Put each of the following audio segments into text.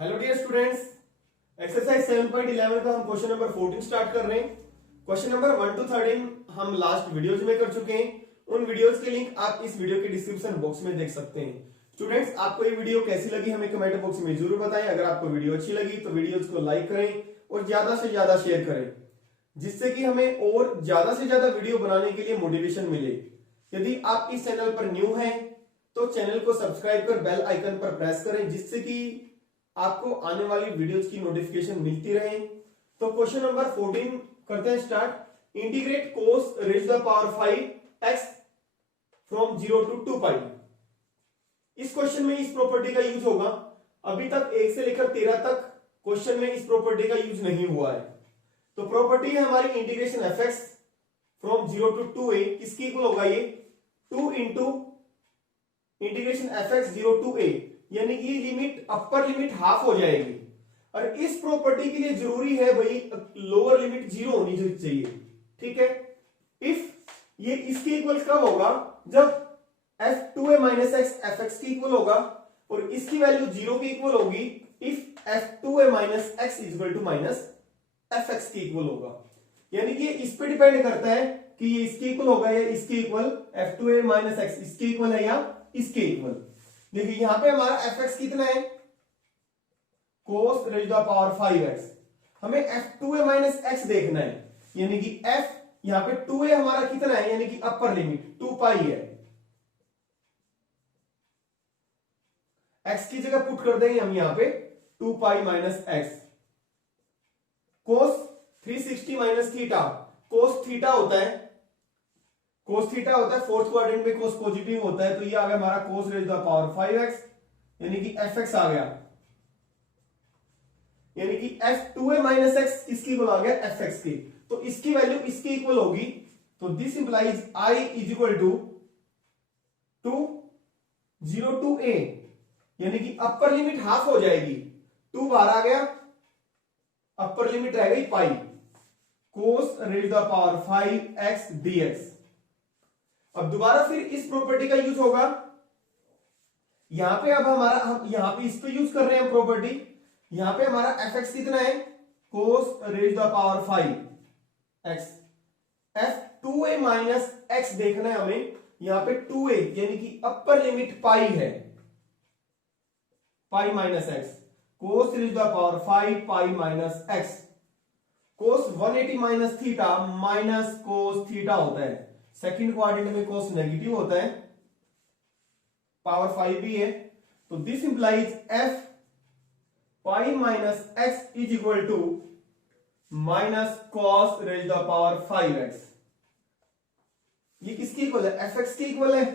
Hello dear students, exercise 7.11 का हम question number 14 start कर रहे हैं। क्वेश्चन नंबर 1 to 13 हम लास्ट वीडियोज में कर चुके हैं। उन वीडियोज के लिंक आप इस वीडियो के डिस्क्रिप्शन बॉक्स में देख सकते हैं। स्टूडेंट्स, आपको ये वीडियो कैसी लगी हमें कमेंट बॉक्स में जरूर बताएं। अगर आपको वीडियो अच्छी लगी तो वीडियोज को लाइक करें और ज्यादा से ज्यादा शेयर करें, जिससे कि हमें और ज्यादा से ज्यादा वीडियो बनाने के लिए मोटिवेशन मिले। यदि आप इस चैनल पर न्यू हैं तो चैनल को सब्सक्राइब कर बेल आइकन पर प्रेस करें, जिससे कि आपको आने वाली वीडियोस की नोटिफिकेशन मिलती रहे। तो क्वेश्चन नंबर 14 करते हैं start. Integrate cos raise the power 5 x फ्रॉम 0 to 2 पाई। इस क्वेश्चन में इस प्रॉपर्टी का यूज होगा। अभी तक 1 से लेकर 13 तक क्वेश्चन में इस प्रॉपर्टी का यूज नहीं हुआ है। तो प्रॉपर्टी है हमारी integration F x from 0 to 2a। किसकी इक्वल होगा ये 2 into integration F x 0 to a, यानी कि लिमिट अपर लिमिट हाफ हो जाएगी। और इस प्रॉपर्टी के लिए जरूरी है भाई लोअर लिमिट 0 होनी चाहिए। ठीक है, इफ ये इसके इक्वल कब होगा जब f2a minus x f x की इक्वल होगा और इसकी वैल्यू 0 की इक्वल होगी if f2a minus x equal to minus f x की इक्वल होगा। यानी कि इस पे डिपेंड करता है कि ये इसके इक्वल होगा या इसके इक्वल, f2a माइनस एक्स इसके इक्वल है या इसके इक्वल। देखिए यहां पे हमारा एफ एक्स कितना है cos raise the power 5x। हमें f2a माइनस एक्स देखना है, यानी कि f यहां पे 2a हमारा कितना है, यानी कि अपर लिमिट 2 पाई है। x की जगह पुट कर देंगे हम यहां पे 2 पाई minus x. cos 360 minus theta, cos theta होता है, cos थीटा होता है फोर्थ क्वाड्रेंट में cos पॉजिटिव होता है। तो ये आ गया हमारा cos raise the power 5x, यानी कि fx आ गया, यानी कि f2a माइनस एक्स किसकी इक्वल आ गया fx की। तो इसकी वैल्यू इसकी इक्वल होगी। तो this implies I is equal to 0 to a, यानी कि अपर लिमिट हाफ हो जाएगी, 2 बाहर आ गया, अपर लिमिट रह गई pi, cos raise the power 5x dx। अब दोबारा फिर इस प्रॉपर्टी का यूज होगा। यहां पे अब हमारा हम यहां पे इस पे यूज कर रहे हैं प्रॉपर्टी। यहां पे हमारा fx कितना है cos raise the power 5x। f2a minus x देखना है हमें, यहां पे 2a यानी कि अपर लिमिट पाई है, pi minus x, cos raise the power 5 pi minus x. cos 180 minus theta minus cos theta होता है। सेकंड क्वाड्रेंट में cos नेगेटिव होता है, पावर 5 भी है। तो this implies f pi minus x is equal to minus cos raise the power 5x। ये किसकी इक्वल है, fx की इक्वल है,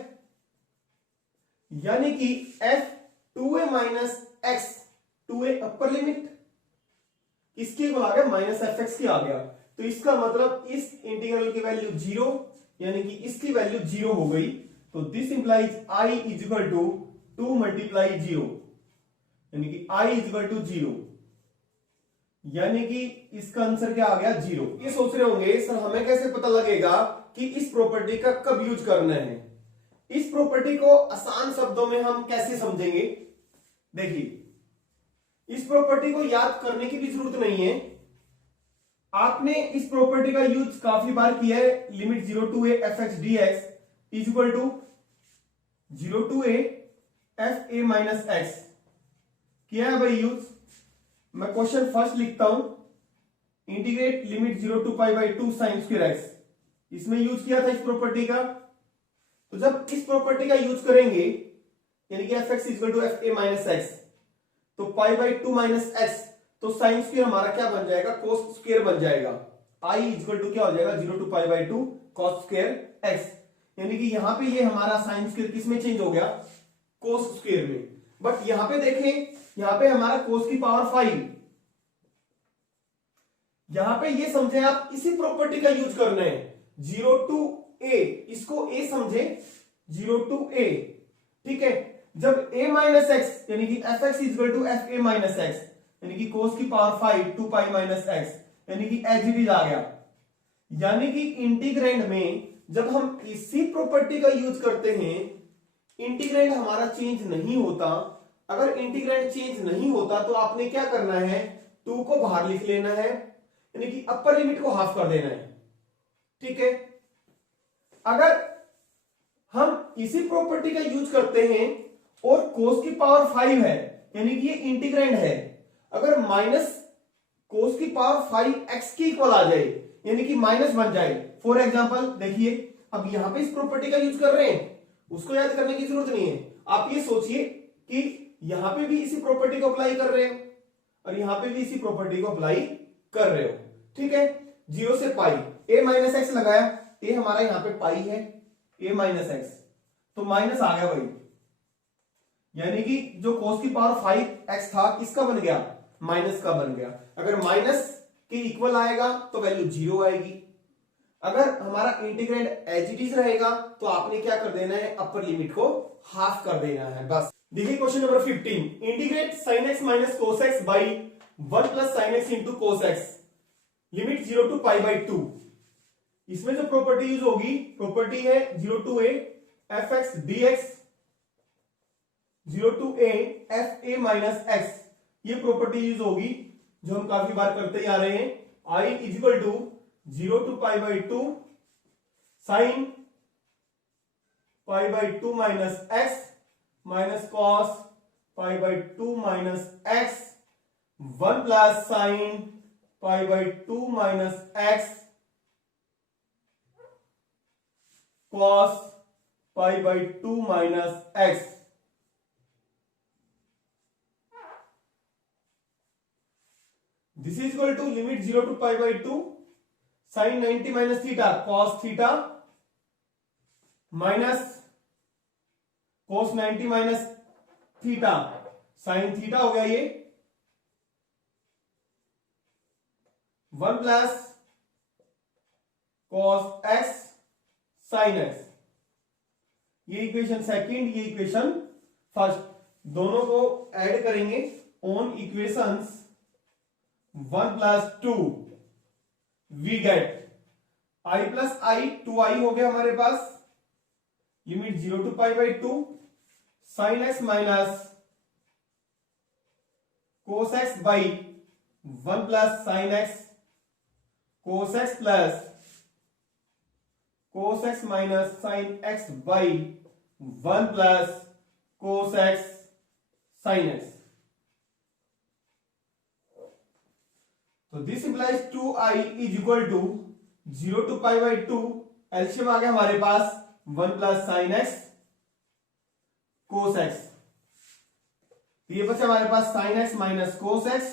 यानी कि f2a minus x, 2a upper limit इसकी इक्वल आ गया माइनस fx की आ गया। तो इसका मतलब इस इंटीग्रल की वैल्यू 0, यानी कि इसकी वैल्यू 0 हो गई। तो this implies I is equal to 2 multiply 0, यानी कि I इज इक्वल टू 0, यानी कि इसका आंसर क्या आ गया 0। ये सोच रहे होंगे सर हमें कैसे पता लगेगा कि इस प्रॉपर्टी का कब यूज करना है। इस प्रॉपर्टी को आसान शब्दों में हम कैसे समझेंगे। देखिए इस प्रॉपर्टी को याद करने की भी जरूरत नहीं है, आपने इस प्रॉपर्टी का यूज काफी बार किया है। Limit 0 to a fx dx is equal to 0 to a fa minus x किया है भाई यूज। मैं क्वेश्चन फर्स्ट लिखता हूं, integrate limit 0 to pi by 2 sine square x, इसमें यूज किया था इस प्रॉपर्टी का। तो जब इस प्रॉपर्टी का यूज करेंगे यानी कि fx equal to fa minus x, तो पाई बाई 2 माइनस एक्स, तो साइन स्क्वायर हमारा क्या बन जाएगा कोस स्क्वायर बन जाएगा। I इक्वल टू क्या हो जाएगा 0 to pi by 2 cos square x, यानी कि यहां पे ये हमारा साइन स्क्वायर किस में चेंज हो गया कोस स्क्वायर में। बट यहां पे देखें, यहां पे हमारा कोस की पावर 5, यहां पे ये समझे आप इसी प्रॉपर्टी का यूज करना है 0 to a, इसको a समझे 0 to a। ठीक है, जब a माइनस एक्स यानी कि fx equal to fa minus x, यानी कि cos की पावर 5 2 पाई माइनस एक्स, यानी कि एज इट इज आ गया। यानी कि इंटीग्रैंड में जब हम इसी प्रॉपर्टी का यूज करते हैं, इंटीग्रैंड हमारा चेंज नहीं होता, अगर इंटीग्रैंड चेंज नहीं होता तो आपने क्या करना है, 2 को बाहर लिख लेना है, यानी कि अपर लिमिट को हाफ कर देना है। ठीक है, अगर हम इसी प्रॉपर्टी का यूज करते हैं और cos की पावर 5 है, यानी कि ये इंटीग्रैंड है, अगर माइनस cos की पावर 5x के इक्वल आ जाए, यानी कि माइनस बन जाए, फॉर एग्जांपल देखिए, अब यहां पे इस प्रॉपर्टी का यूज कर रहे हैं, उसको याद करने की जरूरत नहीं है। आप ये सोचिए कि यहां पे भी इसी प्रॉपर्टी को अप्लाई कर रहे हो और यहां पे भी इसी प्रॉपर्टी को अप्लाई कर रहे हो। ठीक है, 0 से पाई, a माइनस एक्स लगाया, a हमारा यहां पे पाई है, a माइनस एक्स, तो माइनस आ गया भाई, यानी कि जो cos की पावर 5x था किसका बन गया, माइनस का बन गया। अगर माइनस के इक्वल आएगा तो वैल्यू 0 आएगी। अगर हमारा इंटीग्रैंड एज इट इज रहेगा तो आपने क्या कर देना है, अपर लिमिट को हाफ कर देना है, बस। देखिए question number 15, integrate sin x minus cos x by 1 plus sin x into cos x, limit 0 to pi by 2। इसमें जो प्रॉपर्टी यूज होगी, प्रॉपर्टी है 0 to a fx dx, 0 to a fa minus x, ये property use होगी जो हम काफी बार करते ही आ रहे हैं। I is equal to 0 to pi by 2 sine pi by 2 minus x minus cos pi by 2 minus x 1 plus sine pi by 2 minus x cos pi by 2 minus x. This is equal to limit 0 to pi by 2 sine 90 minus theta cos theta minus cos 90 minus theta sine theta हो गया, ये 1 plus cos x sine x. ये equation second, ये equation first, दोनों को add करेंगे on equations 1 plus 2 we get i plus I 2i हो गया हमारे पास, limit 0 to pi by 2 sine x minus cos x by 1 plus sine x cos x plus cos x minus sine x by 1 plus cos x sine x. तो this implies 2i is equal to 0 to pi by 2, LCM आ गया हमारे पास 1 plus sine x cos x, तो ये बचा हमारे पास sine x minus cos x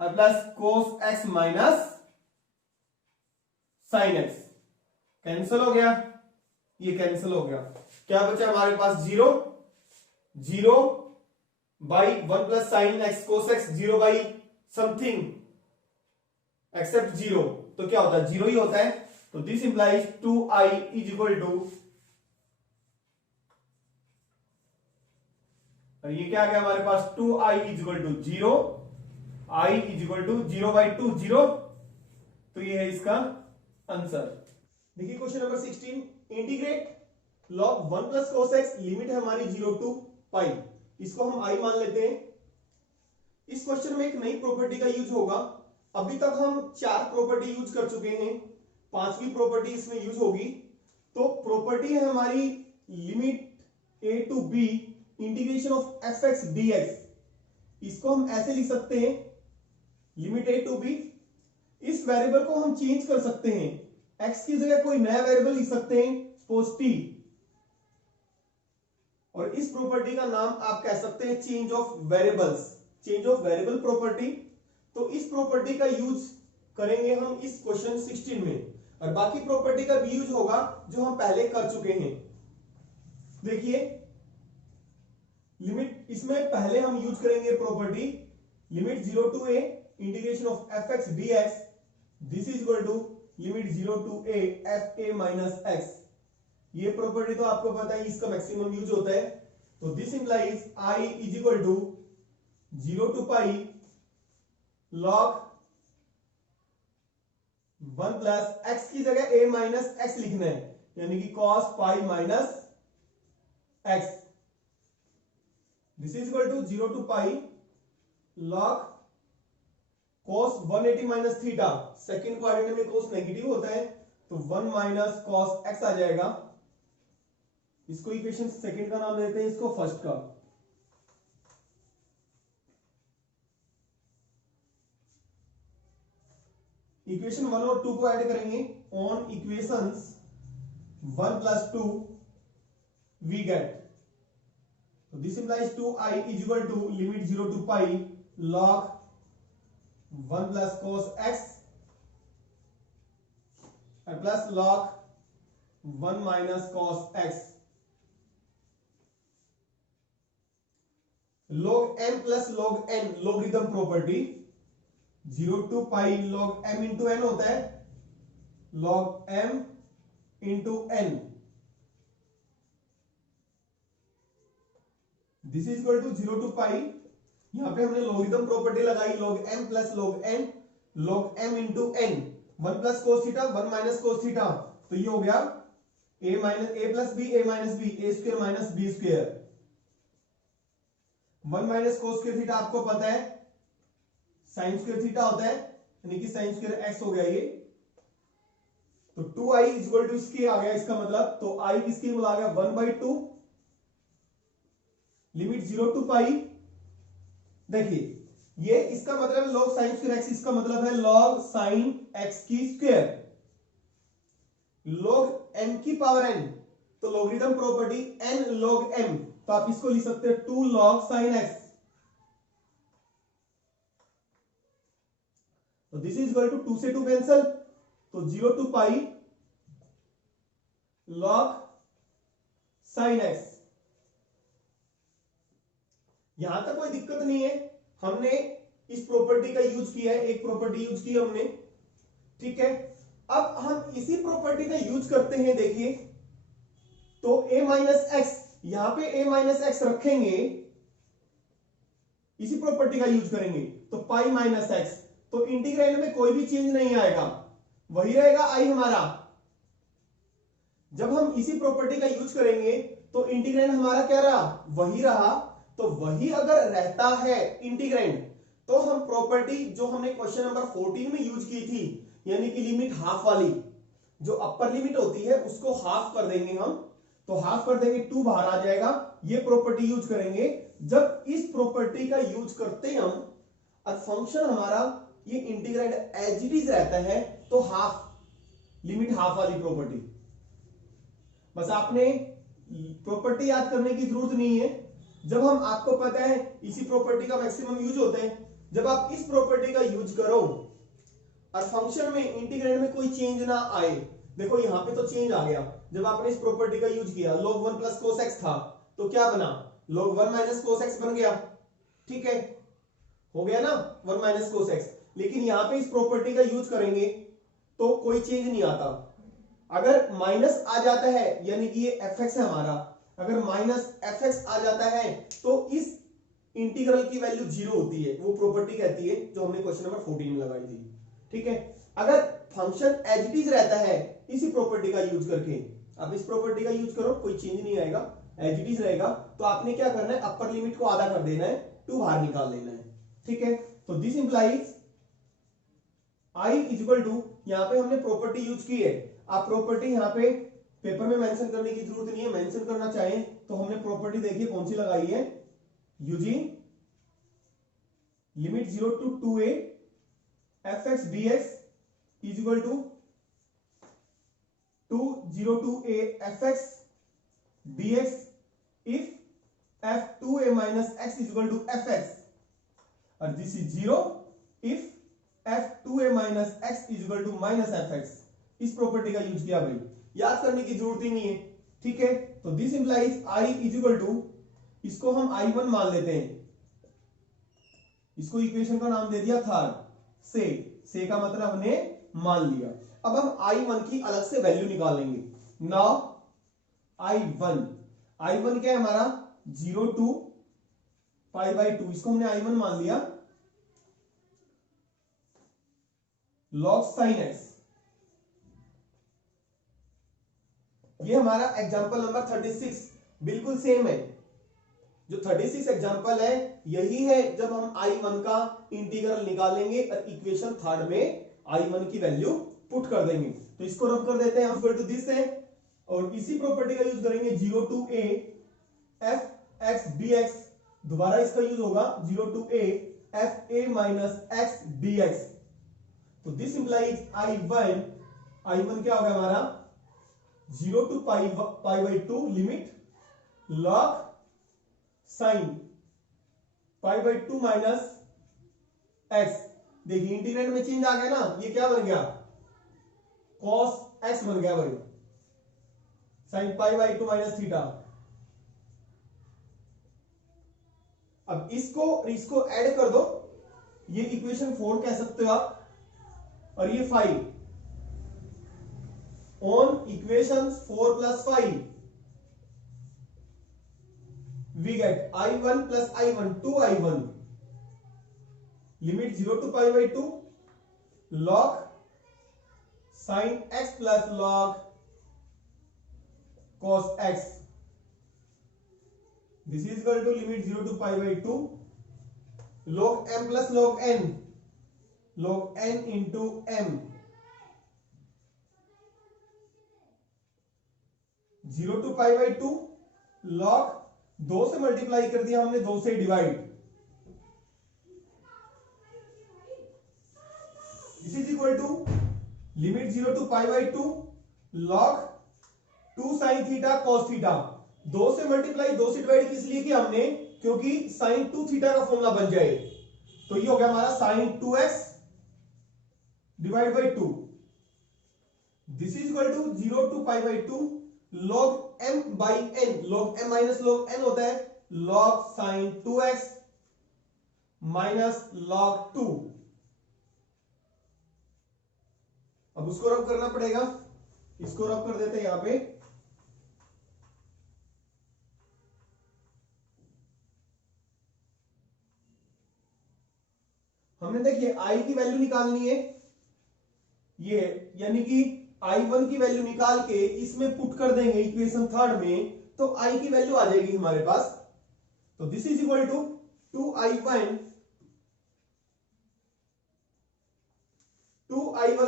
और plus cos x minus sine x, cancel हो गया, ये कैंसिल हो गया, क्या बचा हमारे पास 0 0 by 1 plus sine x cos x, 0 by something except 0, तो क्या होता है, 0 ही होता है। तो this implies 2i is equal to, ये क्या आ गया हमारे पास, 2i is equal to 0, i is equal to 0 by 2 0, तो ये है इसका आंसर। देखिए question number 16, integrate log 1 plus cos x, limit है हमारी 0 टू पाई, इसको हम i मान लेते हैं। इस क्वेश्चन में एक नई प्रॉपर्टी का यूज होगा, अभी तक हम 4 प्रॉपर्टी यूज कर चुके हैं, 5वीं प्रॉपर्टी इसमें यूज होगी। तो प्रॉपर्टी है हमारी limit a to b integration of fx dx, इसको हम ऐसे लिख सकते हैं, लिमिट a टू b। इस वेरिएबल को हम चेंज कर सकते हैं, x की जगह कोई नया वेरिएबल लिख सकते हैं, सपोज t, और इस प्रॉपर्टी का नाम आप कह सकते हैं change of variables, change of variable property. तो इस प्रॉपर्टी का यूज करेंगे हम इस क्वेश्चन 16 में, और बाकी प्रॉपर्टी का भी यूज होगा जो हम पहले कर चुके हैं। देखिए लिमिट, इसमें पहले हम यूज करेंगे property limit 0 to a integration of fx dx, this is equal to limit 0 to a fa minus x। ये प्रॉपर्टी तो आपको पता है इसका मैक्सिमम यूज होता है। तो this implies i is equal to 0 to pi log 1 plus x की जगह a माइनस x लिखना है, यानी कि cos pi minus x this is equal to 0 to pi log cos 180 minus theta. Second quadrant में cos नेगेटिव होता है तो 1 माइनस cos x आ जाएगा। इसको इक्वेशन सेकंड का नाम देते हैं, इसको फर्स्ट का। इक्वेशन 1 और 2 को ऐड करेंगे on equations 1 plus 2 we get, तो this implies 2i is equal to limit 0 to pi log 1 plus cos x plus log 1 minus cos x log m plus log n logarithm property. 0 to pi log m into n होता है, log m into n, this is equal to 0 to pi, यहां पे हमने logarithm property लगाई log m plus log n, log m into n, 1 plus cos थीटा 1 minus cos थीटा, तो ये हो गया a minus a plus b a minus b a square minus b square. 1 minus cos square theta आपको पता है साइन स्क्वायर थीटा होता है, यानी कि साइन स्क्वायर x हो गया ये, तो 2i इज इक्वल टू इसके आ गया, इसका मतलब तो i इसके आ गया 1/2 लिमिट 0 टू पाई। देखिए ये इसका मतलब log साइन स्क्वायर x, इसका मतलब है log साइन x की स्क्वायर, log m की पावर n, तो logarithm property n log m, तो आप इसको लिख सकते हैं 2 log साइन x, तो दिस इज इक्वल टू 2 से 2 कैंसल, तो 0 to pi log sine x। यहां तक कोई दिक्कत नहीं है, हमने इस प्रॉपर्टी का यूज किया है, एक प्रॉपर्टी यूज की हमने, ठीक है। अब हम इसी प्रॉपर्टी का यूज करते हैं, देखिए तो a माइनस एक्स, यहां पे a माइनस एक्स रखेंगे, इसी प्रॉपर्टी का यूज करेंगे तो पाई माइनस एक्स, तो इंटीग्रैंड में कोई भी चेंज नहीं आएगा, वही रहेगा आई हमारा। जब हम इसी प्रॉपर्टी का यूज करेंगे तो इंटीग्रैंड हमारा क्या रहा, वही रहा, तो वही अगर रहता है इंटीग्रैंड, तो हम प्रॉपर्टी जो हमने क्वेश्चन नंबर 14 में यूज की थी, यानी कि लिमिट हाफ वाली, जो अपर लिमिट होती है उसको हाफ कर देंगे हम, तो हाफ कर देंगे 2 बाहर आ जाएगा, ये प्रॉपर्टी यूज करेंगे। जब इस प्रॉपर्टी का यूज करते हैं हम और फंक्शन हमारा ये इंटीग्रैंड एज इट इज रहता है, तो हाफ लिमिट हाफ वाली प्रॉपर्टी, बस आपने प्रॉपर्टी याद करने की जरूरत नहीं है। जब हम, आपको पता है इसी प्रॉपर्टी का मैक्सिमम यूज होता है, जब आप इस प्रॉपर्टी का यूज करो और फंक्शन में इंटीग्रैंड में कोई चेंज ना आए, देखो यहां पे तो चेंज आ गया, जब आपने इस प्रॉपर्टी का यूज किया, log 1 प्लस cos x था तो क्या बना, log 1 माइनस cos x बन गया, ठीक है, हो गया ना 1 माइनस cos x। लेकिन यहां पे इस प्रॉपर्टी का यूज करेंगे तो कोई चेंज नहीं आता, अगर माइनस आ जाता है यानी कि ये fx है हमारा, अगर माइनस fx आ जाता है तो इस इंटीग्रल की वैल्यू 0 होती है, वो प्रॉपर्टी कहती है जो हमने क्वेश्चन नंबर 14 में लगाई थी, ठीक है। अगर फंक्शन एज इट इज रहता है इसी प्रॉपर्टी का यूज करके, आप इस प्रॉपर्टी का यूज करो कोई चेंज नहीं आएगा, एज इट इज रहेगा, तो आपने क्या करना है, अपर लिमिट को आधा कर देना है, 2 बाहर निकाल देना है, ठीक है। तो this implies i is equal to, यहां पे हमने प्रॉपर्टी यूज की है, आप प्रॉपर्टी यहां पे पेपर में मेंशन करने की जरूरत नहीं है, मेंशन करना चाहें तो हमने प्रॉपर्टी देखिए कौन सी लगाई है, using limit 0 to 2a fx dx is equal to 0 to a fx dx if f2a minus x is equal to fx, and this is 0 if f2a minus x is equal to minus fx। इस property का use किया भाई, याद करने की जरूरत ही नहीं है, ठीक है। तो this implies i is equal to, इसको हम i1 मान लेते हैं, इसको इक्वेशन का नाम दे दिया थर्ड, से का मतलब हमने मान लिया। अब हम i1 की अलग से वैल्यू निकालेंगे। नाउ i1 क्या है हमारा, 0 टू पाई बाई 2, इसको हमने i1 मान लिया, log साइन x, ये हमारा एग्जांपल नंबर 36 बिल्कुल सेम है, जो 36 एग्जांपल है यही है जब हम I1 का इंटीग्रल निकालेंगे और इक्वेशन थर्ड में I1 की वैल्यू पुट कर देंगे। तो इसको रब कर देते हैं, इक्वल टू दिस है, और इसी प्रॉपर्टी का यूज करेंगे 0 to a f x dx, दोबारा इसका यूज होगा 0 to a f a minus x dx। तो दिस इंप्लाइज I1 क्या होगा हमारा 0 to pi by 2 limit log sign pi by 2 minus x. देखिए इंटीग्रेंड में चेंज आ गया ना, ये क्या बन गया cos x बन गया भाई, sign pi by 2 minus theta. अब इसको ऐड कर दो, ये इक्वेशन 4 कह सकते हो आप, और ये 5 on equation 4 plus 5 we get I1 plus I1 2I1 limit 0 to pi by 2 log sin x plus log cos x, this is equal to limit 0 to pi by 2 log m plus log n into m, 0 to pi by 2 log 2 से multiply कर दिया हमने, 2 से divide, this is equal to limit 0 to pi by 2 log 2 sine theta cos theta. 2 से multiply 2 से divide किस लिए किया हमने, क्योंकि साइन 2 थीटा का फॉर्मूला बन जाए। तो ये हो गया हमारा sine 2x divide by 2, this is equal to 0 to pi by 2 log m by n, log m माइनस log n होता है log sign 2x minus log 2। अब उसको रब करना पड़ेगा, इसको रब कर देते हैं यहां पे, हमने देखिए I की वैल्यू निकालनी है, ये यानी कि I1 की वैल्यू निकाल के इसमें पुट कर देंगे इक्वेशन थर्ड में, तो I की वैल्यू आ जाएगी हमारे पास। तो this is equal to 2I1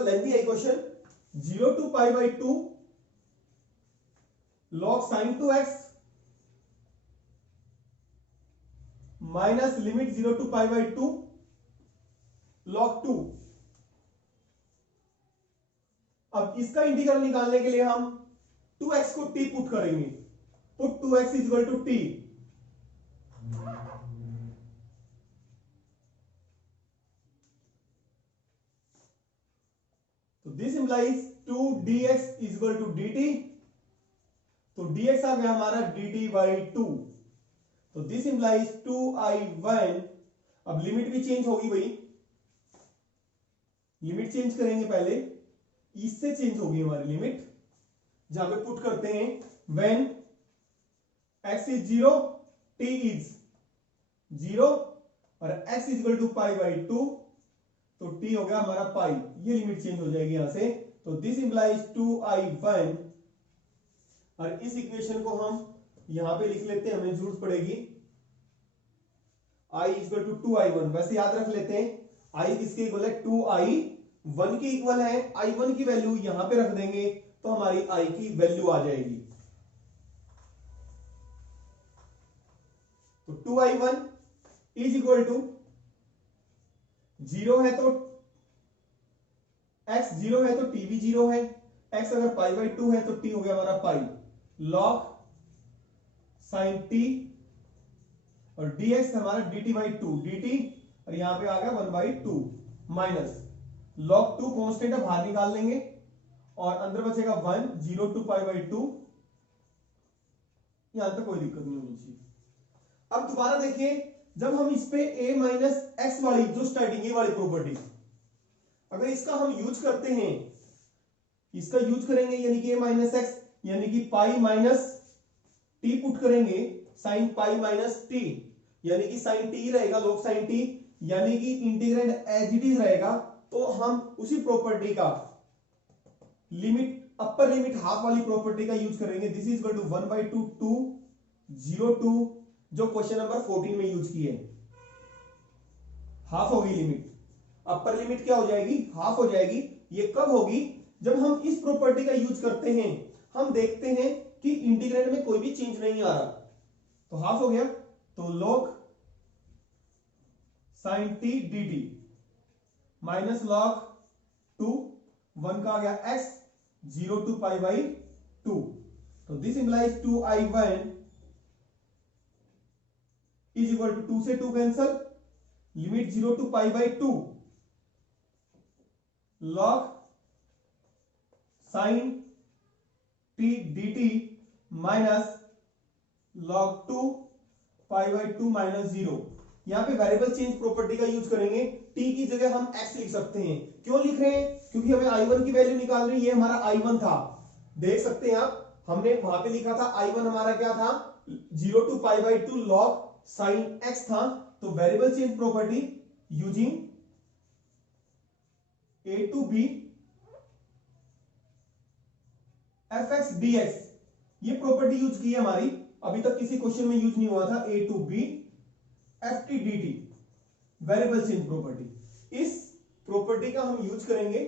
lengthy है equation 0 to pi by 2 log sin 2x minus limit 0 to pi by 2 log 2। अब इसका इंटीग्रल निकालने के लिए हम 2x को t पुट करेंगे, put 2x is equal to t, तो this implies 2dx is equal to dt, तो dx आ गया हमारा dt बाई 2, तो दिस इंप्लाइज 2I1। अब लिमिट भी चेंज होगी भाई, लिमिट चेंज करेंगे पहले, इससे चेंज होगी हमारी लिमिट, जहां पे पुट करते हैं when x is 0 t is 0 और x is equal to pi by 2, तो t हो गया हमारा पाई, ये लिमिट चेंज हो जाएगी यहां से। तो दिस इंप्लाइज 2I1, और इस इक्वेशन को हम यहां पे लिख लेते हैं, हमें जरूरत पड़ेगी i is equal to 2I1, वैसे याद रख लेते हैं i किसके इक्वल है 2I1 की इक्वल है, I1 की वैल्यू यहां पे रख देंगे तो हमारी I की वैल्यू आ जाएगी। तो 2I1 इज इक्वल टू 0 है तो x 0 है तो t भी 0 है, x अगर पाई बाई 2 है तो t हो गया हमारा पाई log साइन t, और dx हमारा dt बाई 2 dt, और यहां पे आ गया 1 बाई 2 माइनस log 2 कांस्टेंट है बाहर निकाल लेंगे, और अंदर बचेगा 1 0 टू पाई बाई 2, यहां तक कोई दिक्कत नहीं होनी चाहिए। अब दोबारा देखिए, जब हम इस पे a माइनस एक्स वाली जो स्टार्टिंग ए वाली प्रॉपर्टी, अगर इसका हम यूज करते हैं, इसका यूज करेंगे यानी कि a माइनस एक्स यानी कि पाई माइनस टी पुट करेंगे, साइन पाई माइनस टी यानी कि साइन टी रहेगा log साइन टी, यानी कि इंटीग्रेंड एज इट इज रहेगा, तो हम उसी प्रॉपर्टी का लिमिट अपर लिमिट हाफ वाली प्रॉपर्टी का यूज करेंगे। This is equal to 1 by 2 2 0 to जो क्वेश्चन नंबर 14 में यूज की है। हाफ होगी लिमिट, अपर लिमिट क्या हो जाएगी, हाफ हो जाएगी। ये कब होगी, जब हम इस प्रॉपर्टी का यूज करते हैं, हम देखते हैं कि इंटीग्रेंड में कोई भी चेंज नहीं आ रहा, तो हाफ हो गया। तो log sin t dt minus log 2, 1 का आ गया x, 0 to पाई बाई 2। तो this implies 2i1 is equal to 2 से 2 cancel, limit 0 to pi by 2 log sin t dt minus log 2 pi by 2 minus 0। यहां पे variable change property का use करेंगे, t की जगह हम x लिख सकते हैं। क्यों लिख रहे हैं, क्योंकि हमें i1 की वैल्यू निकाल रही है, ये हमारा i1 था, देख सकते हैं आप, हमने वहां पे लिखा था i1 हमारा क्या था, 0 to pi by 2 log sin x था। तो variable change property using a to b fx dx, ये प्रॉपर्टी यूज की है हमारी, अभी तक किसी क्वेश्चन में यूज नहीं हुआ था। a to b ft dt variable change property, इस प्रॉपर्टी का हम यूज करेंगे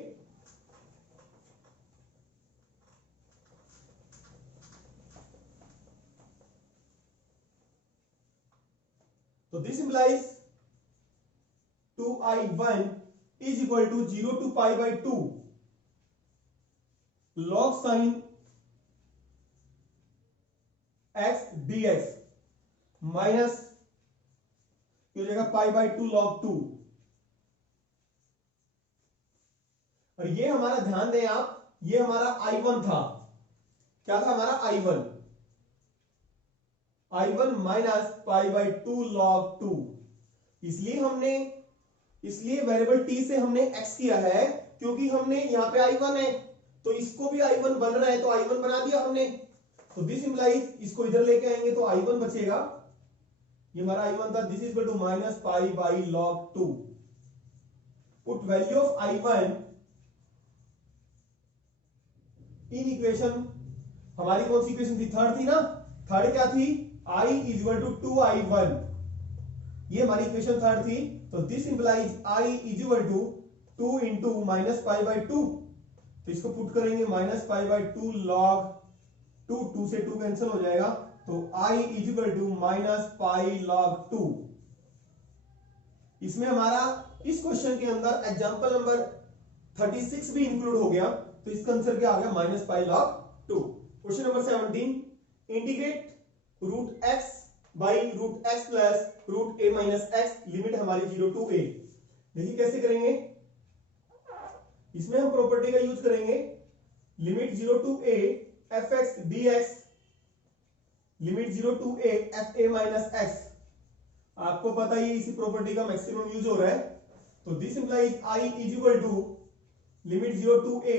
तो this implies 2i1 is equal to 0 to pi by 2 log sin x dx minus की जगह पाई बाई 2 log 2। और ये हमारा ध्यान दें आप, ये हमारा i1 था, क्या था हमारा i1, i1 minus pi by 2 log 2। इसलिए वेरिएबल t से हमने x किया है, क्योंकि हमने यहां पे i1 है, तो इसको भी i1 बन रहा है, तो i1 बना दिया हमने। तो दिस इंप्लाइज, इसको इधर लेके आएंगे तो i1 बचेगा, ये हमारा i1 था, this is equal to minus pi by log 2। Put value of i1 in equation, हमारी कौन सी इक्वेशन थी, थर्ड थी ना, थर्ड क्या थी, i is equal to 2i1, ये हमारी इक्वेशन थर्ड थी। तो this implies i is equal to 2 into minus pi by 2, तो इसको पुट करेंगे माइनस पाई बाई 2 log 2, 2 से 2 कैंसिल हो जाएगा, तो i is equal to minus pi log 2। इसमें हमारा इस क्वेश्चन के अंदर एग्जांपल नंबर 36 भी इंक्लूड हो गया, तो इसका आंसर क्या आ गया, minus pi log 2। Question number 17, integrate root x by root x plus root a minus x, limit हमारी 0 टू a। देखिए कैसे करेंगे, इसमें हम प्रॉपर्टी का यूज करेंगे, limit 0 to a f x d x, limit 0 to a f a minus x. आपको पता ही इसी प्रॉपर्टी का मैक्सिमम यूज हो रहा है। तो this implies i is equal to limit 0 to a,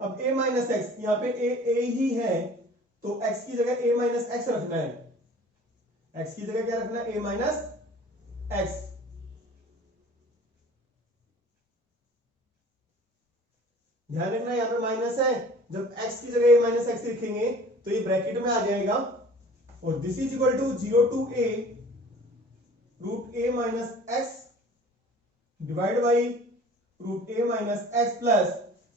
अब a माइनस एक्स, यहां पे a ही है, तो x की जगह a माइनस एक्स रखना है, x की जगह क्या रखना है, a माइनस एक्स। ध्यान रखना यहां पे माइनस है, जब x की जगह a माइनस एक्स लिखेंगे तो ये ब्रैकेट में आ जाएगा, और this is equal to 0 to a root a minus x divide by root a minus x plus,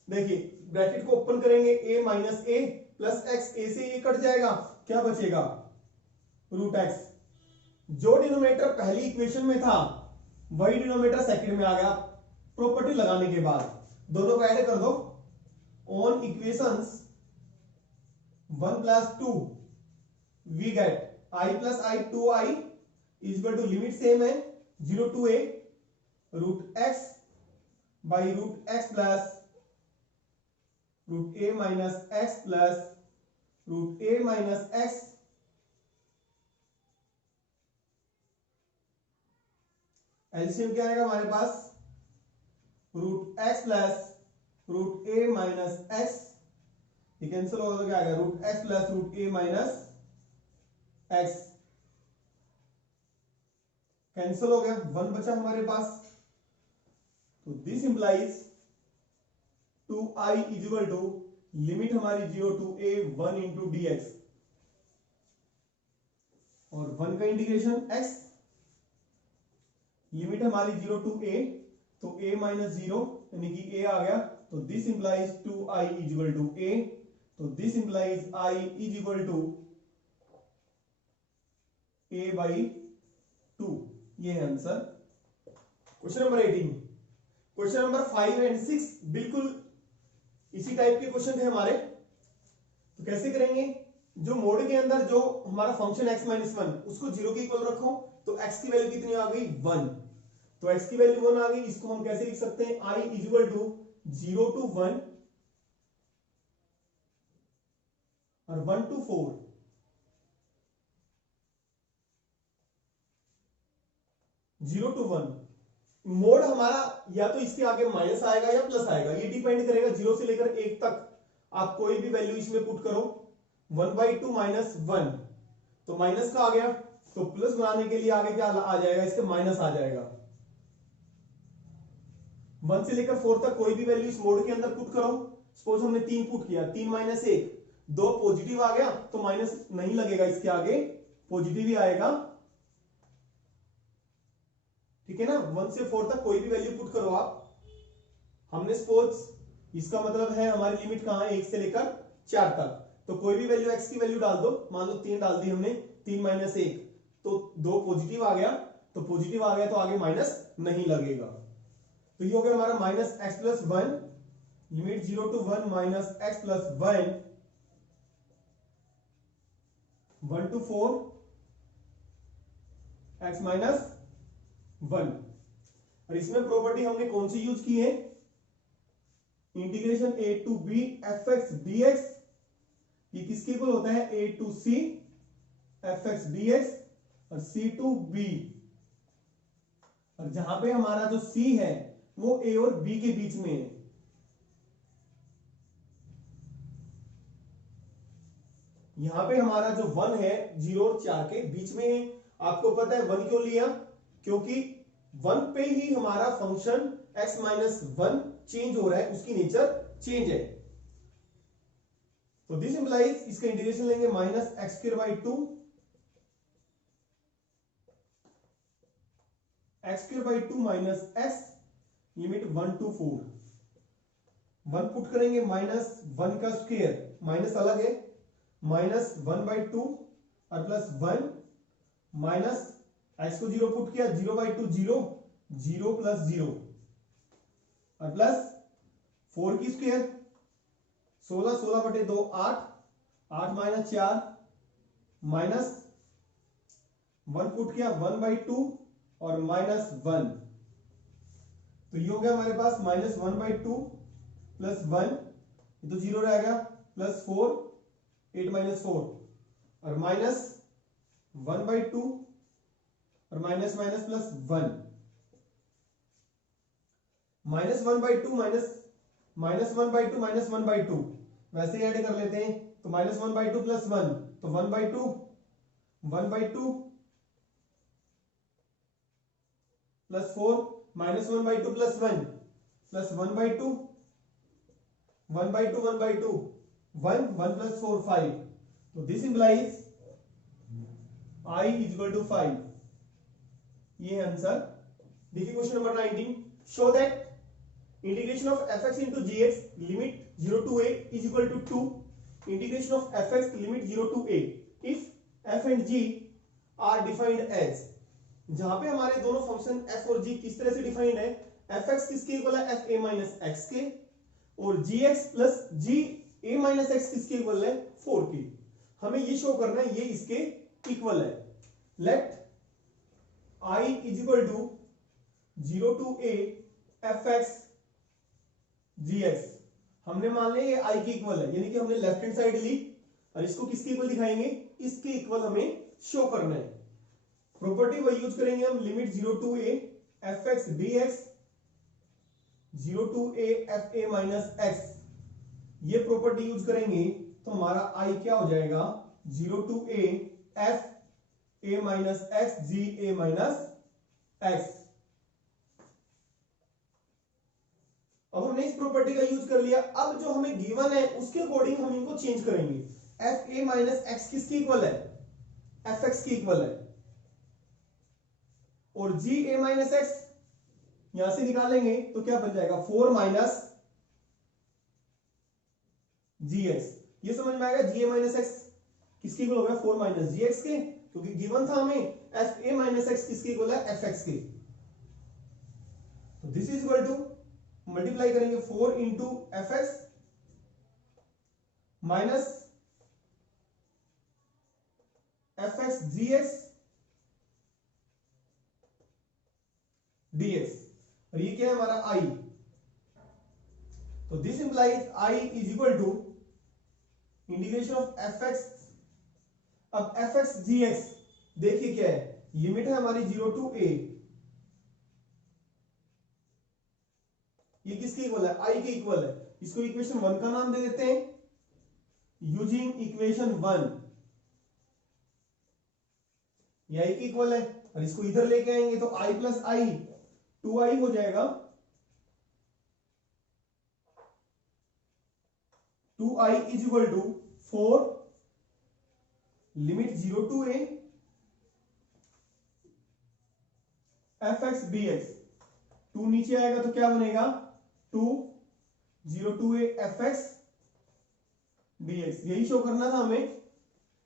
देखिए ब्रैकेट को ओपन करेंगे, a minus a plus x, a से ये कट जाएगा, क्या बचेगा, रूट एक्स। जो डिनोमिनेटर पहली इक्वेशन में था वही डिनोमिनेटर सेकंड में आ गया, प्रॉपर्टी लगाने के बाद दोनों को ऐड कर दो, on equations 1 plus 2 we get i plus I 2i is equal to, limit same है 0 to a root x by root x plus root a minus x plus root a minus x, LCM क्या आएगा हमारे पास, root x plus root a minus x, ये cancel होगा तो क्या आएगा, root x plus root a minus x, cancel हो गया, 1 बचा हमारे पास। तो this implies 2i is equal to, limit हमारी 0 टू a 1 इंटू dx। और 1 का इंटीग्रेशन x, लिमिट हमारी 0 टू a, तो a माइनस 0 यानी कि a आ गया, तो this implies 2i is equal to a, तो this implies i is equal to a by 2। ये है answer question number 18। Question number 5 and 6 बिल्कुल इसी टाइप के क्वेश्चन थे हमारे। तो कैसे करेंगे, जो मोड के अंदर जो हमारा फंक्शन x माइनस 1 उसको 0 के इक्वल रखो, तो x की वैल्यू कितनी आ गई 1, तो x की वैल्यू 1 आ गई। इसको हम कैसे लिख सकते हैं, i is equal to 0 to 1 और 1 to 4। Zero to one mod हमारा या तो इसके आगे माइनस आएगा या प्लस आएगा, ये डिपेंड करेगा 0 से लेकर 1 तक आप कोई भी वैल्यू इसमें पुट करो। 1/2 माइनस 1, तो माइनस का आ गया, तो प्लस बनाने के लिए आगे क्या आ जाएगा, इसके माइनस आ जाएगा। 1 से लेकर 4 तक कोई भी वैल्यू इस मोड के अंदर पुट करो। सपोज हमने 3 पुट किया, 3 माइनस 1, 2 पॉजिटिव आ गया, तो माइनस नहीं लगेगा, इसके आगे पॉजिटिव ही आएगा, ठीक है ना। 1 से 4 तक कोई भी वैल्यू पुट करो आप। हमने सपोज, इसका मतलब है हमारी लिमिट कहां है, 1 से लेकर 4 तक, तो कोई भी वैल्यू x की वैल्यू डाल दो। मान लो 3 डाल दी हमने, 3 माइनस 1, तो 2 पॉजिटिव आ गया, तो पॉजिटिव आ गया तो आगे माइनस नहीं लगेगा। तो ये हो गया हमारा minus x plus 1, limit 0 to 1 minus x plus 1, 1 to 4 x minus 1। और इसमें प्रॉपर्टी हमने कौन सी यूज की है, integration a to b fx dx, ये किसके इक्वल होता है, a to c fx dx और c टू b। और जहां पे हमारा जो c है वो a और b के बीच में है। यहां पे हमारा जो 1 है 0 और 4 के बीच में है। आपको पता है 1 क्यों लिया, क्योंकि 1 पे ही हमारा फंक्शन x माइनस 1 चेंज हो रहा है, उसकी नेचर चेंज है। तो दिस इंप्लाइज, इसका इंटीग्रेशन लेंगे minus x square by 2, x square by 2 minus x, limit 1 to 4। 1 put करेंगे, माइनस 1 का स्क्वायर, माइनस अलग है, माइनस 1/2 और प्लस 1 माइनस एक्स को 0 पुट किया, 0/2 0, 0 प्लस 0 और प्लस 4 की स्क्वायर, 16, 16/2 8, 8 माइनस 4 माइनस 1 पुट किया 1/2 और माइनस 1, तो ये हो गया हमारे पास माइनस 1/2 प्लस 1, ये तो 0 रह गया, प्लस 4, 8 माइनस 4 और माइनस 1/2 और minus minus plus 1, minus 1/2 minus 1/2 minus 1/2 वैसे ही ऐड कर लेते हैं, तो माइनस 1/2 प्लस 1, तो 1/2 plus 4 minus 1/2 plus 1 plus 1/2 1/2 1/2 1 1 plus 4 5, तो this implies i is equal to 5। ये आंसर। देखिए question number 19, show that integration of fx into gx limit 0 to a is equal to 2 integration of fx limit 0 to a if f and g are defined as, जहां पे हमारे दोनों function f और g किस तरह से defined है, fx किसके इक्वल है, fa माइनस x के, और gx plus g a minus x किसके इक्वल है, 4 के। हमें ये शो करना है ये इसके इक्वल है। Let i is equal to 0 to a fx gx, हमने मान लिया ये i के इक्वल है, यानी कि हमने लेफ्ट हैंड साइड ली और इसको किसके इक्वल दिखाएंगे, इसके इक्वल हमें शो करना है। प्रॉपर्टी वही यूज करेंगे हम, limit 0 to a fx dx 0 to a fa minus x, ये प्रॉपर्टी यूज करेंगे तो हमारा i क्या हो जाएगा, 0 to a f a minus x g a minus x। अब हमने इस प्रॉपर्टी का यूज कर लिया, अब जो हमें गिवन है उसके अकॉर्डिंग हम इनको चेंज करेंगे। fa माइनस x किसके इक्वल है, एफ एक्स की इक्वल है, और जी ए माइनस एक्स यहां से निकालेंगे तो क्या बन जाएगा 4 माइनस जी एक्स। ये समझ में आएगा, जी ए माइनस एक्स किसकी इक्वल हो गया 4 माइनस जी एक्स के, क्योंकि गिवन था हमें एफ ए माइनस एक्स किसकी इक्वल है एफ एक्स के। तो this is equal to multiply करेंगे 4 into f x minus f x g x dx, और ये क्या है हमारा i। तो this implies i is equal to integration of f x. अब एफ एक्स जी एक्स देखिए क्या है, लिमिट है हमारी 0 टू a, ये किसकी इक्वल है i की इक्वल है। इसको इक्वेशन 1 का नाम दे देते हैं, यूजिंग इक्वेशन 1 ये i की इक्वल है, और इसको इधर लेके आएंगे तो i प्लस आई 2i हो जाएगा, 2i is equal to 4 limit 0 to a f x d x. 2 नीचे आएगा तो क्या बनेगा 2 0 to a f x d x. यही शो करना था हमें,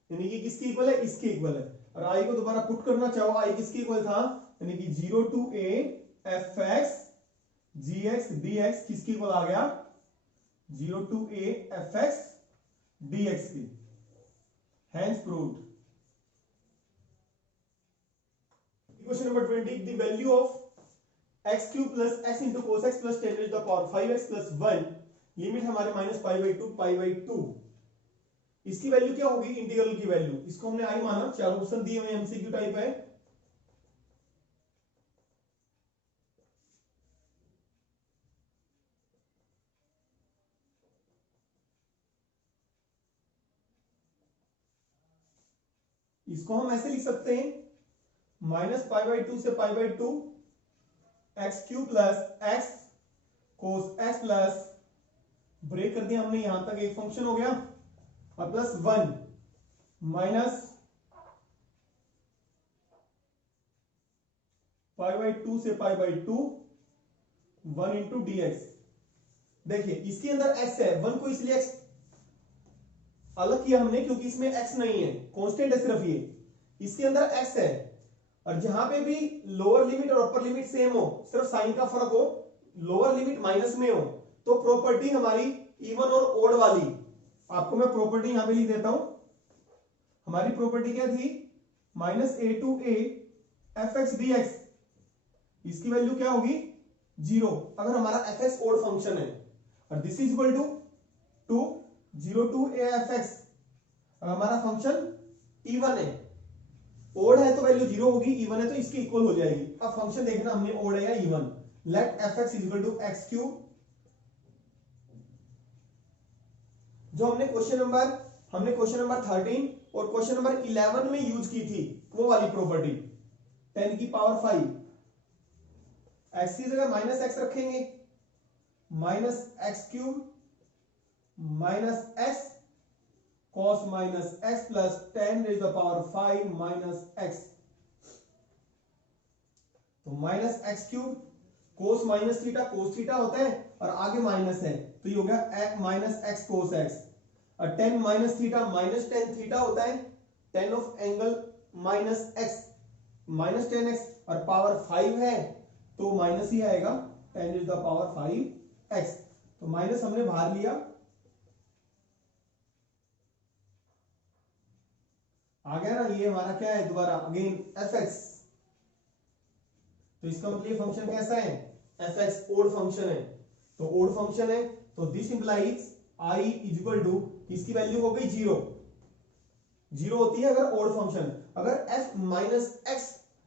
यानी कि किसकी इक्वल है इसकी इक्वल है। और i को दोबारा पुट करना चाहो, i किसकी इक्वल था, यानी कि 0 to a f x g x d x किसकी इक्वल आ गया 0 to a f x d x की। Hence proved. Question number 20, the value of x cube plus x into cos x plus 10 to the power 5x plus 1, limit हमारे minus pi by two. इसकी value क्या होगी integral की value, इसको हमने आई माना, 4 option दिए हुए एमसीक्यू टाइप है। इसको हम ऐसे लिख सकते हैं माइनस पाई बाई टू से pi by two x cube plus x cos x plus, break कर दिया हमने यहां तक, एक फंक्शन हो गया, और plus 1 minus pi by two से pi by two 1 into d x. देखिए इसके अंदर x है, 1 को इसलिए x अलग किया हमने क्योंकि इसमें x नहीं है, कांस्टेंट है सिर्फ ये। इसके अंदर x है, और जहां पे भी लोअर लिमिट और अपर लिमिट सेम हो, सिर्फ साइन का फर्क हो, लोअर लिमिट माइनस में हो, तो प्रॉपर्टी हमारी इवन और ओड वाली। आपको मैं प्रॉपर्टी यहां पे लिख देता हूं। हमारी प्रॉपर्टी क्या थी, minus a to a f x d x, इसकी वैल्यू क्या होगी 0 अगर हमारा एफ एक्स ओड फंक्शन है, और this is equal to 0 to a f x, और हमारा फंक्शन इवन है। ओड है तो वैल्यू 0 होगी, इवन है तो इसकी इक्वल हो जाएगी। अब फंक्शन देखना हमने ओड है या even. Let f x is equal to x cube, जो हमने क्वेश्चन नंबर 13 और क्वेश्चन नंबर 11 में यूज की थी, वो वाली प्रॉपर्टी 10 की पावर 5। एक्स की जगह माइनस एक्स रखेंगे, minus x cube minus x cos minus x plus 10 raise the power 5 minus x. तो minus x cube cos minus theta, cos theta होता है और आगे माइनस है, तो ये हो गया माइनस एक्स कोस एक्स। और 10 माइनस थीटा माइनस 10 थीटा होता है, 10 of angle minus x minus 10x, और पावर 5 है तो माइनस ही आएगा, 10 रेज द पावर 5x। तो माइनस हमने बाहर लिया, आ गया ना, ये हमारा क्या है दोबारा अगेन एफ एक्स। तो इसका मतलब ये फंक्शन कैसा है, एफ एक्स ओड फंक्शन है। तो ओड फंक्शन है तो this implies I is equal to, इसकी वैल्यू हो गई 0 होती है अगर ओड फंक्शन। अगर एफ माइनस एक्स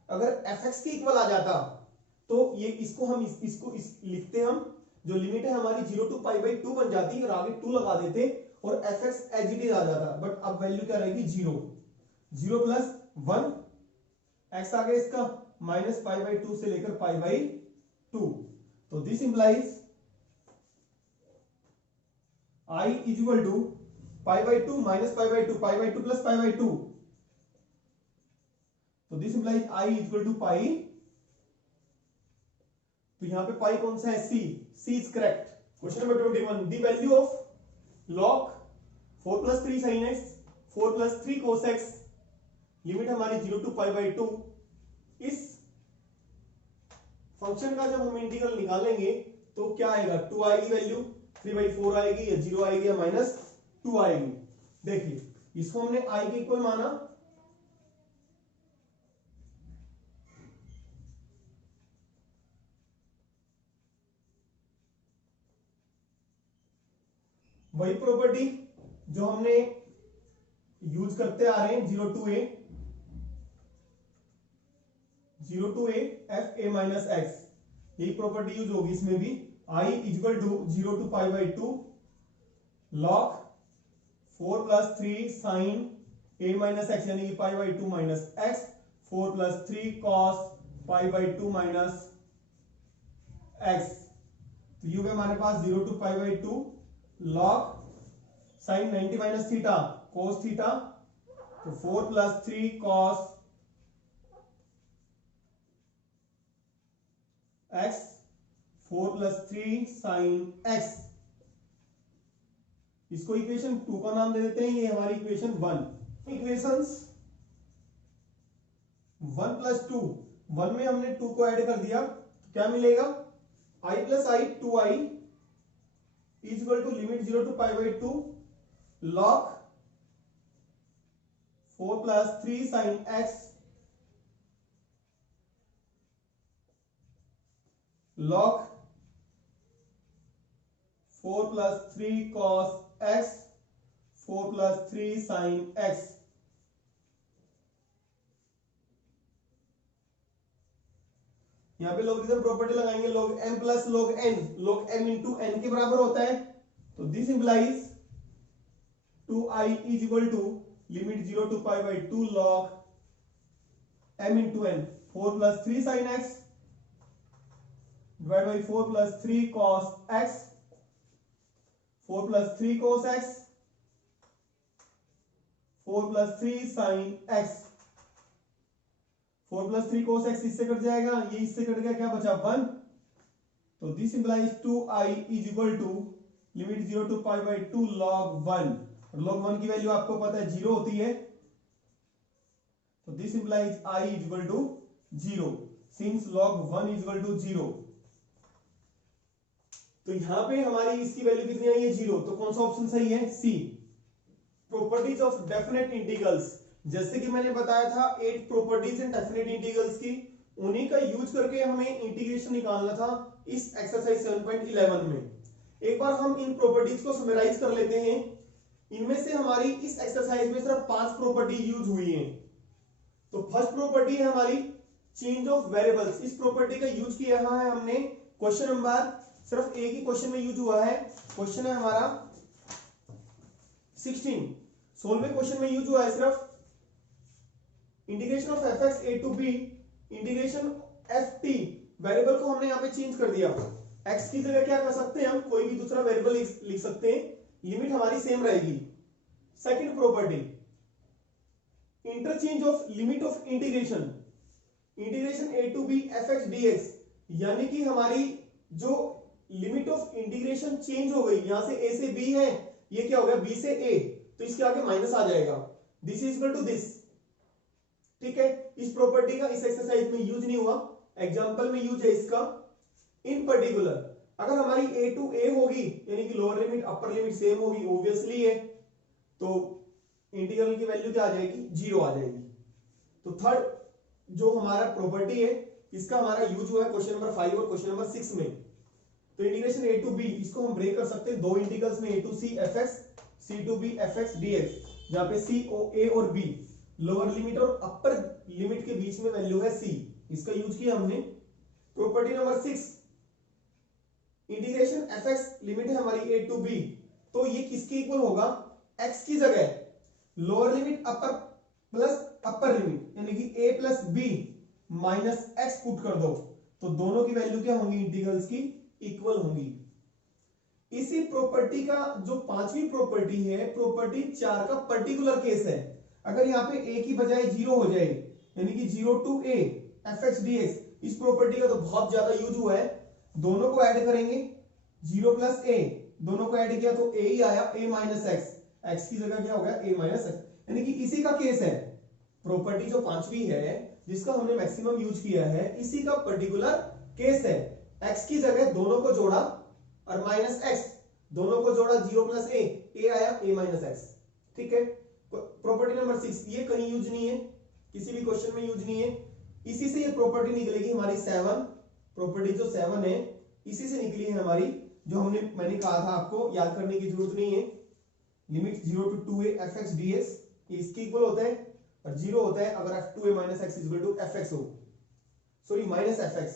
अगर एफ एक्स की इक्वल आ जाता तो ये इसको हम लिखते हम, जो लिमिट है हमारी 0 टू पाई बाई 2 बन जाती, और आगे 2 लगा देते और f x as it is आ जाता। बट अब वैल्यू क्या रहेगी 0 प्लस 1 एक्स आ गया इसका, माइनस पाई बाई 2 से लेकर पाई बाई 2। तो this implies I is equal to pi by 2 minus pi by 2, pi by 2 plus pi by 2, तो this implies I equal to pi, तो यहां पे पाई कौन सा है, C, C is correct. Question number 21, the value of log 4 plus 3 sine x 4 plus 3 cos x, limit हमारी 0 to pi by 2। इस function का जब हम इंटीग्रल निकालेंगे तो क्या आएगा, 2 आएगी वैल्यू, 3/4 आएगी या 0 आएगी या -2 आएगी। देखिए इसको हमने आई के इक्वल माना, वही प्रॉपर्टी जो हमने यूज करते आ रहे हैं, 0 to a f a minus x, यही प्रॉपर्टी यूज होगी इसमें भी। I equal to 0 to pi by 2 log 4 plus 3 sine a minus x, यानी कि pi by 2 minus x, 4 plus 3 cos pi by 2 minus x. तो ये हो गया हमारे पास 0 to pi by 2 log sine 90 minus theta cos theta, तो 4 plus 3 cos x, 4 plus 3 sine x. इसको इक्वेशन 2 का नाम दे देते हैं, ये हमारी इक्वेशन 1। इक्वेशंस 1 प्लस 2, 1 में हमने 2 को ऐड कर दिया तो क्या मिलेगा, I plus I 2i is equal to limit 0 to pi by 2 log 4 plus 3 sine x log 4 plus 3 cos x 4 plus 3 sin x। यहां पे लोगरिथम प्रॉपर्टी लगाएंगे, log m plus log n, log m into n के बराबर होता है, तो this implies 2i is equal to limit 0 to pi by 2 log m into n, 4 plus 3 sin x divide by 4 plus 3 cos x, 4 plus 3 cos x, 4 plus 3 sin x, 4 plus 3 cos x इससे cut जाएगा, ये इससे cut गया, क्या बचा 1। तो this implies 2i is equal to limit 0 to pi by 2 log 1, और log 1 की वैल्यू आपको पता है 0 होती है, तो this implies i is equal to 0 since log 1 is equal to 0। तो यहां पे हमारी इसकी वैल्यू कितनी आई है, 0, तो कौन सा ऑप्शन सही है, सी। प्रॉपर्टीज ऑफ डेफिनेट इंटीग्रल्स, जैसे कि मैंने बताया था 8 प्रॉपर्टीज इन डेफिनेट इंटीग्रल्स की, उन्हीं का यूज करके हमें इंटीग्रेशन निकालना था इस एक्सरसाइज 7.11 में। एक बार हम इन प्रॉपर्टीज को समराइज कर लेते हैं। इनमें से हमारी इस एक्सरसाइज में सिर्फ 5 प्रॉपर्टी यूज हुई हैं। तो फर्स्ट प्रॉपर्टी है हमारी चेंज ऑफ वेरिएबल्स, इस प्रॉपर्टी का यूज किया है हमने क्वेश्चन नंबर, सिर्फ एक ही क्वेश्चन में यूज हुआ है, क्वेश्चन है हमारा 16, 16वें क्वेश्चन में यूज हुआ है सिर्फ integration of f x a to b integration f t, variable को हमने यहां पे चेंज कर दिया, एक्स की जगह क्या कर सकते हैं हम, कोई भी दूसरा वेरिएबल लिख सकते हैं, लिमिट हमारी सेम रहेगी। Second property interchange of limit of integration, integration a to b f x d x, यानी कि हमारी जो लिमिट ऑफ इंटीग्रेशन चेंज हो गई, यहां से a से b है, ये क्या हो गया b से a, तो इसके आगे माइनस आ जाएगा, this is equal to this. ठीक है, इस प्रॉपर्टी का इस एक्सरसाइज में यूज नहीं हुआ, एग्जांपल में यूज है इसका। इन पर्टिकुलर अगर हमारी a टू a होगी, यानी कि lower limit upper limit same होगी, ऑब्वियसली है, तो इंटीग्रल की वैल्यू क्या आ जाएगी, 0 आ जाएगी। तो थर्ड जो हमारा प्रॉपर्टी है, इसका हमारा यूज हुआ है क्वेश्चन नंबर 5 और क्वेश्चन नंबर 6 में। तो इंटीग्रेशन ए टू बी, इसको हम ब्रेक कर सकते हैं दो इंटीग्रल्स में, a to c f x, c to b f x d x, जहां पे सी ओ ए और बी लोअर लिमिट और अपर लिमिट के बीच में वैल्यू है सी, इसका यूज किया हमने। Property number 6 integration F x, limit है हमारी ए टू बी, तो ये किसके इक्वल होगा, एक्स की जगह lower limit upper plus upper limit, यानी कि a plus b minus x put कर दो, तो दोनों की वैल्यू क्या होंगी, इंटीग्रल्स की इक्वल होंगी। इसी प्रॉपर्टी का जो पांचवी प्रॉपर्टी है, प्रॉपर्टी 4 का पर्टिकुलर केस है। अगर यहाँ पे a की बजाय 0 हो जाए, यानी कि 0 to a f x d x, इस प्रॉपर्टी का तो बहुत ज्यादा यूज हुआ है। दोनों को ऐड करेंगे 0 प्लस ए, दोनों को ऐड किया तो ए ही आया, ए माइनस एक्स, एक्स की जगह क्या हो गया ए माइनस एक्स, यानी कि इसी का केस है। प्रॉपर्टी जो पांचवी है जिसका हमने मैक्सिमम यूज किया है, इसी का पर्टिकुलर केस है। एक्स की जगह दोनों को जोड़ा और माइनस एक्स, दोनों को जोड़ा 0 प्लस ए आया ए माइनस एक्स। ठीक है, प्रॉपर्टी नंबर 6 ये कहीं यूज नहीं है, किसी भी क्वेश्चन में यूज नहीं है। इसी से ये प्रॉपर्टी निकलेगी हमारी 7, प्रॉपर्टी जो 7 है इसी से निकली है हमारी, जो मैंने कहा था आपको याद करने की जरूरत नहीं है। Limit 0 to 2a f x d x इसके इक्वल होता है, और 0 होता है अगर f2a minus x equal to f x हो, सॉरी माइनस एफ एक्स।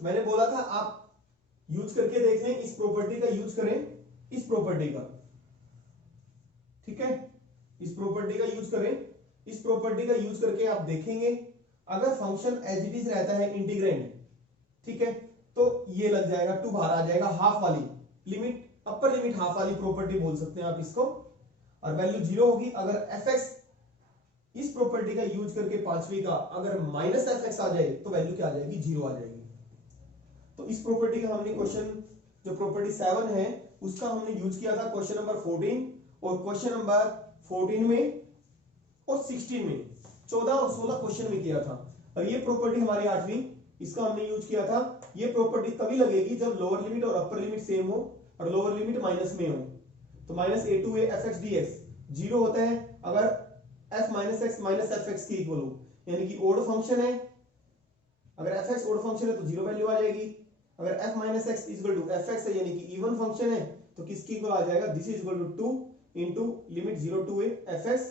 मैंने बोला था आप यूज करके देख लें, इस प्रॉपर्टी का यूज करें, इस प्रॉपर्टी का, ठीक है, इस प्रॉपर्टी का यूज करें। इस प्रॉपर्टी का यूज करके आप देखेंगे अगर फंक्शन एज इट इज रहता है इंटीग्रेंड, ठीक है, तो ये लग जाएगा 2 बाहर आ जाएगा, हाफ वाली लिमिट, अपर लिमिट हाफ वाली प्रॉपर्टी बोल सकते हैं आप इसको, और वैल्यू 0 होगी। अगर एफ एक्स इस प्रॉपर्टी का यूज करके पांचवी का अगर माइनस एफ एक्स आ जाए तो वैल्यू क्या आ जाएगी, 0 आ जाएगी। तो इस प्रॉपर्टी का हमने क्वेश्चन जो प्रॉपर्टी 7 है उसका हमने यूज किया था क्वेश्चन नंबर 14, और क्वेश्चन नंबर 14 में और 16 में, 14 और 16 क्वेश्चन में किया था। और ये प्रॉपर्टी हमारी 8वीं, इसका हमने यूज किया था। ये प्रॉपर्टी तभी लगेगी जब लोअर लिमिट और अपर लिमिट सेम हो और लोअर लिमिट माइनस में हो। तो minus a to a f x d x 0 होता है अगर f minus x minus f x की इक्वल हो, यानी कि ओड फंक्शन है। अगर एफ एक्स ओड फंक्शन है तो 0 वैल्यू आ जाएगी। अगर f minus x equal to f x है यानी कि इवन फंक्शन है तो किसकी इक्वल आ जाएगा, this is equal to 2 into limit 0 to a f x